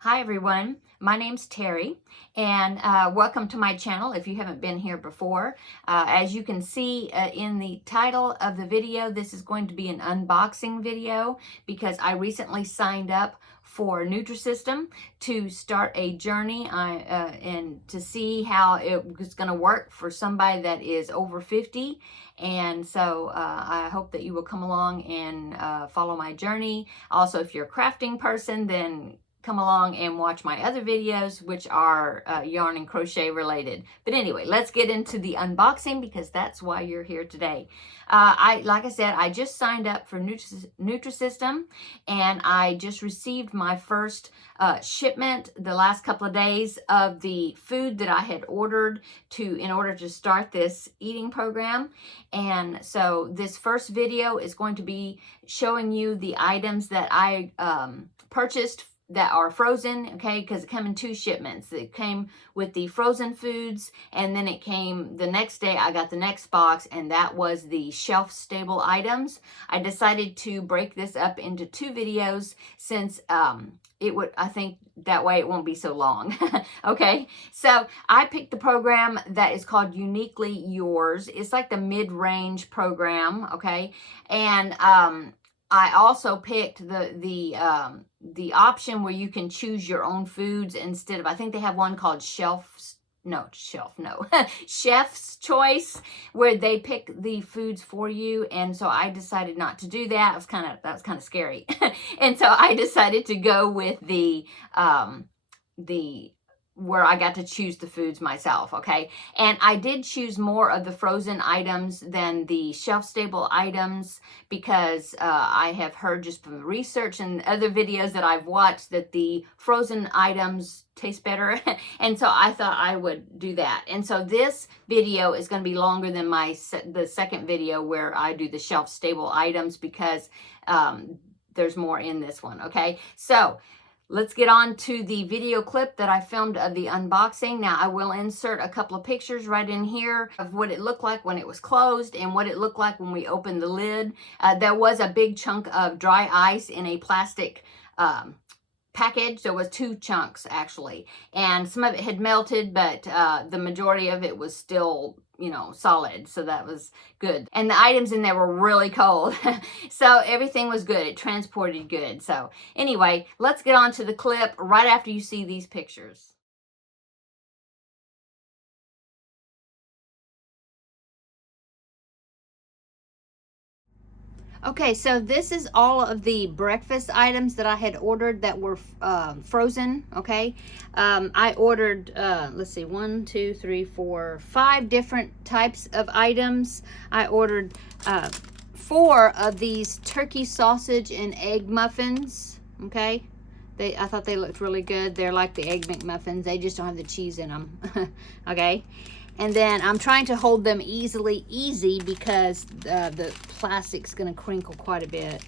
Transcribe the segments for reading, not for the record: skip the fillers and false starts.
Hi everyone, my name's Terry and welcome to my channel if you haven't been here before. As you can see in the title of the video, this is going to be an unboxing video because I recently signed up for Nutrisystem to start a journey and to see how it was going to work for somebody that is over 50. And so I hope that you will come along and follow my journey. Also, if you're a crafting person, then come along and watch my other videos, which are yarn and crochet related. But anyway, let's get into the unboxing because that's why you're here today. Like I said, I just signed up for Nutrisystem and I just received my first shipment the last couple of days of the food that I had ordered in order to start this eating program. And so this first video is going to be showing you the items that I purchased that are frozen, okay, because it came in two shipments. It came with the frozen foods, and then it came the next day. I got the next box, and that was the shelf-stable items. I decided to break this up into two videos since I think that way it won't be so long. Okay, so I picked the program that is called Uniquely Yours. It's like the mid-range program, okay, and I also picked the option where you can choose your own foods instead of, I think they have one called Chef's Choice, where they pick the foods for you. And so I decided not to do that. That was kind of scary. And so I decided to go with the where I got to choose the foods myself, okay? And I did choose more of the frozen items than the shelf-stable items because I have heard just from research and other videos that I've watched that the frozen items taste better. And so I thought I would do that. And so this video is going to be longer than the second video where I do the shelf-stable items because there's more in this one, okay? So let's get on to the video clip that I filmed of the unboxing. Now, I will insert a couple of pictures right in here of what it looked like when it was closed and what it looked like when we opened the lid. There was a big chunk of dry ice in a plastic package. There was two chunks, actually. And some of it had melted, but the majority of it was still solid, so that was good. And the items in there were really cold. So everything was good. It transported good. So anyway, let's get on to the clip right after you see these pictures. Okay, so this is all of the breakfast items that I had ordered that were frozen, okay? I ordered, let's see, 5 different types of items. I ordered 4 of these turkey sausage and egg muffins, okay? I thought they looked really good. They're like the Egg McMuffins. They just don't have the cheese in them, okay? And then I'm trying to hold them easy because the plastic's going to crinkle quite a bit.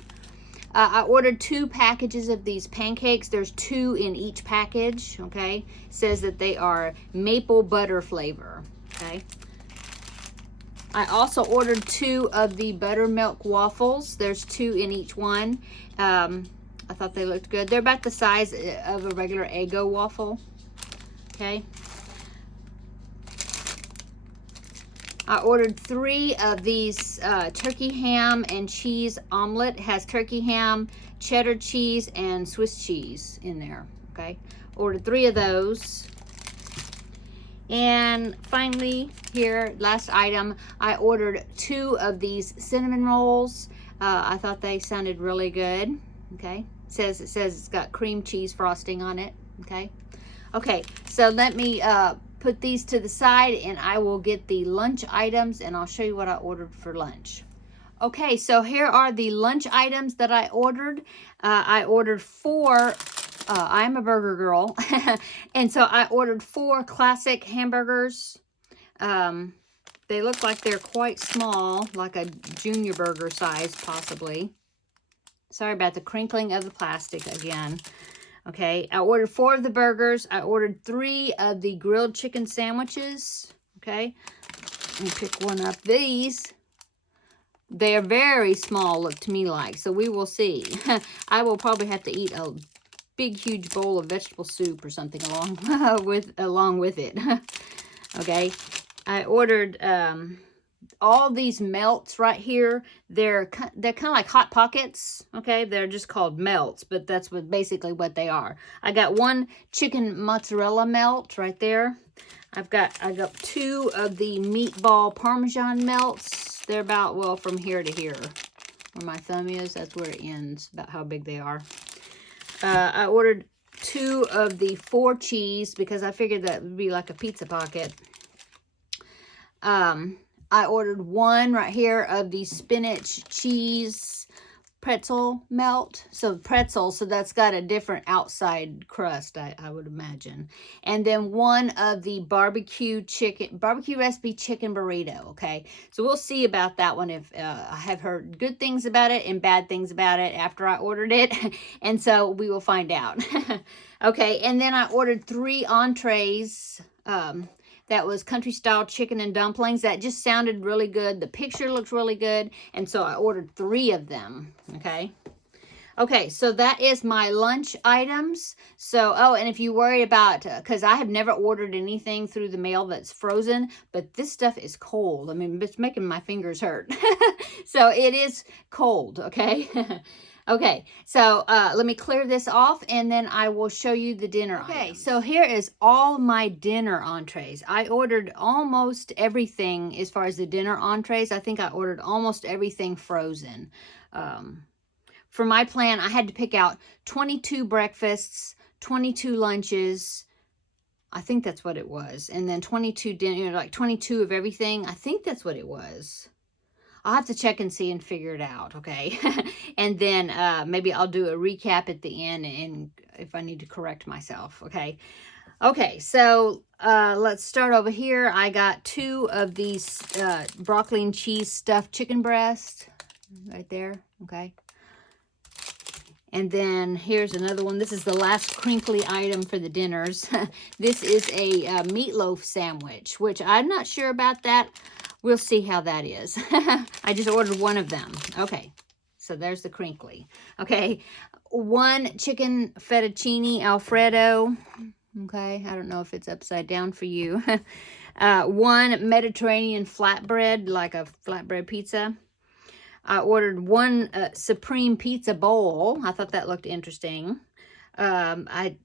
I ordered 2 packages of these pancakes. There's 2 in each package, okay? It says that they are maple butter flavor, okay? I also ordered 2 of the buttermilk waffles. There's 2 in each one. I thought they looked good. They're about the size of a regular Eggo waffle, okay? I ordered 3 of these turkey ham and cheese omelet. It has turkey ham, cheddar cheese, and Swiss cheese in there, okay? Ordered 3 of those. And finally, here, last item, I ordered 2 of these cinnamon rolls. I thought they sounded really good, okay? It says it's got cream cheese frosting on it, okay? Okay, so let me put these to the side and I will get the lunch items and I'll show you what I ordered for lunch. Okay, so here are the lunch items that I ordered. I ordered 4, I'm a burger girl, and so I ordered 4 classic hamburgers. They look like they're quite small, like a junior burger size possibly. Sorry about the crinkling of the plastic again. Okay, I ordered 4 of the burgers. I ordered 3 of the grilled chicken sandwiches. Okay, let me pick one up. These, they are very small, look to me like, so we will see. I will probably have to eat big, huge bowl of vegetable soup or something along with it. Okay, I ordered all these melts right here. They're kind of like Hot Pockets. Okay, they're just called melts, but that's basically what they are. I got one chicken mozzarella melt right there. I got 2 of the meatball Parmesan melts. They're about, well, from here to here. Where my thumb is, that's where it ends, about how big they are. I ordered 2 of the 4 cheese because I figured that would be like a pizza pocket. I ordered 1 right here of the spinach cheese pretzel melt. So pretzel, so that's got a different outside crust, I would imagine. And then 1 of the barbecue recipe chicken burrito. Okay, so we'll see about that one. If I have heard good things about it and bad things about it after I ordered it, and so we will find out. Okay, and then I ordered 3 entrees. That was country style chicken and dumplings. That just sounded really good. The picture looked really good. And so I ordered 3 of them. Okay. Okay, so that is my lunch items. So, oh, and if you worry about, because I have never ordered anything through the mail that's frozen, but this stuff is cold. I mean, it's making my fingers hurt. So it is cold, okay? Okay, so let me clear this off and then I will show you the dinner items. So here is all my dinner entrees. I ordered almost everything as far as the dinner entrees. I think I ordered almost everything frozen. For my plan, I had to pick out 22 breakfasts, 22 lunches. I think that's what it was. And then 22 dinner, like 22 of everything. I think that's what it was. I'll have to check and see and figure it out, okay? And then maybe I'll do a recap at the end and if I need to correct myself, okay? Okay, so let's start over here. I got 2 of these broccoli and cheese stuffed chicken breast right there, okay? And then here's another one. This is the last crinkly item for the dinners. This is a meatloaf sandwich, which I'm not sure about that. We'll see how that is. I just ordered 1 of them. Okay, so there's the crinkly. Okay, 1 chicken fettuccine Alfredo. Okay, I don't know if it's upside down for you. 1 Mediterranean flatbread, like a flatbread pizza. I ordered 1 Supreme Pizza bowl. I thought that looked interesting. I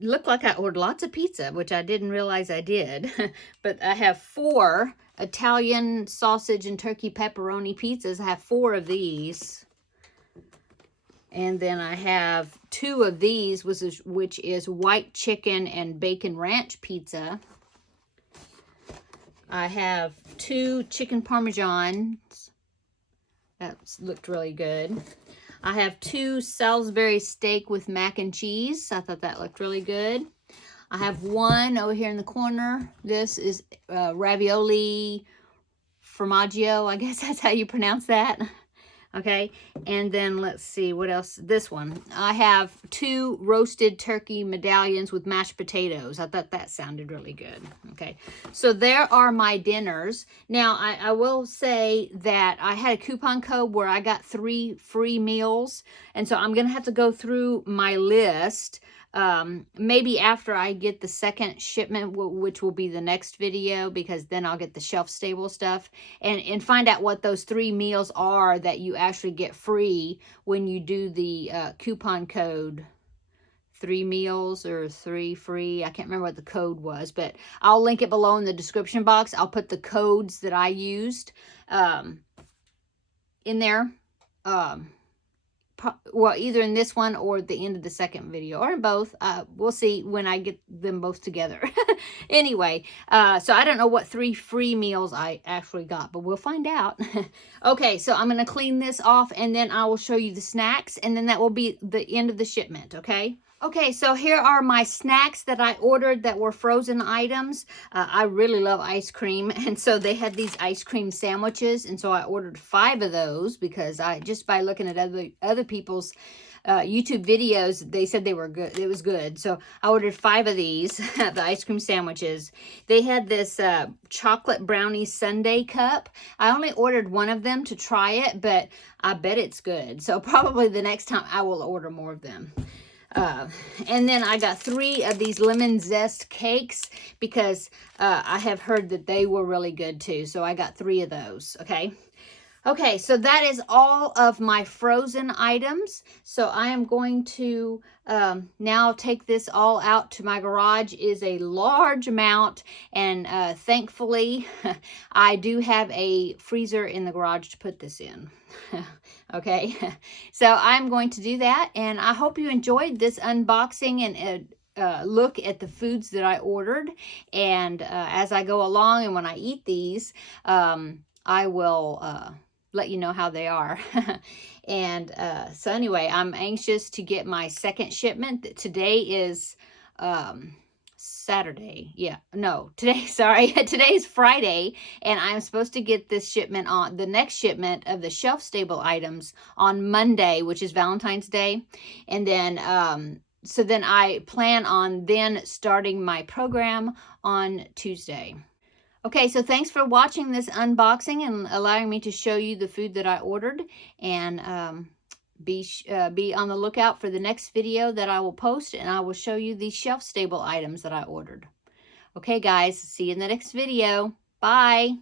looked like I ordered lots of pizza, which I didn't realize I did. But I have 4 Italian sausage and turkey pepperoni pizzas. I have 4 of these. And then I have 2 of these, which is white chicken and bacon ranch pizza. I have 2 chicken parmesans. That looked really good. I have 2 Salisbury steak with mac and cheese. I thought that looked really good. I have 1 over here in the corner. This is ravioli formaggio. I guess that's how you pronounce that. Okay, and then let's see what else. This one, I have 2 roasted turkey medallions with mashed potatoes. I thought that sounded really good. Okay, so there are my dinners. Now I will say that I had a coupon code where I got 3 free meals, and so I'm gonna have to go through my list. Maybe after I get the second shipment, which will be the next video, because then I'll get the shelf stable stuff and find out what those 3 meals are that you actually get free when you do the coupon code. 3 meals or 3 free. I can't remember what the code was, but I'll link it below in the description box. I'll put the codes that I used in there. Well, either in this one or at the end of the second video, or in both. We'll see when I get them both together. Anyway, so I don't know what 3 free meals I actually got, but we'll find out. Okay, so I'm going to clean this off, and then I will show you the snacks, and then that will be the end of the shipment, okay? Okay, so here are my snacks that I ordered that were frozen items. I really love ice cream, and so they had these ice cream sandwiches, and so I ordered 5 of those because just by looking at other people's YouTube videos, they said they were good. It was good, so I ordered 5 of these, the ice cream sandwiches. They had this chocolate brownie sundae cup. I only ordered 1 of them to try it, but I bet it's good. So probably the next time I will order more of them. And then I got 3 of these lemon zest cakes because I have heard that they were really good too. So I got 3 of those, okay? Okay, so that is all of my frozen items. So I am going to now take this all out to my garage. It is a large amount, and thankfully I do have a freezer in the garage to put this in. Okay, so I'm going to do that, and I hope you enjoyed this unboxing and look at the foods that I ordered. And as I go along and when I eat these, I will let you know how they are. And so anyway, I'm anxious to get my second shipment. Today is Saturday. Yeah, no, today, sorry. Today's Friday, and I'm supposed to get this shipment on the next shipment of the shelf stable items on Monday, which is Valentine's Day. And then so then I plan on then starting my program on Tuesday. Okay, so thanks for watching this unboxing and allowing me to show you the food that I ordered. And be on the lookout for the next video that I will post, and I will show you the shelf-stable items that I ordered. Okay, guys, see you in the next video. Bye.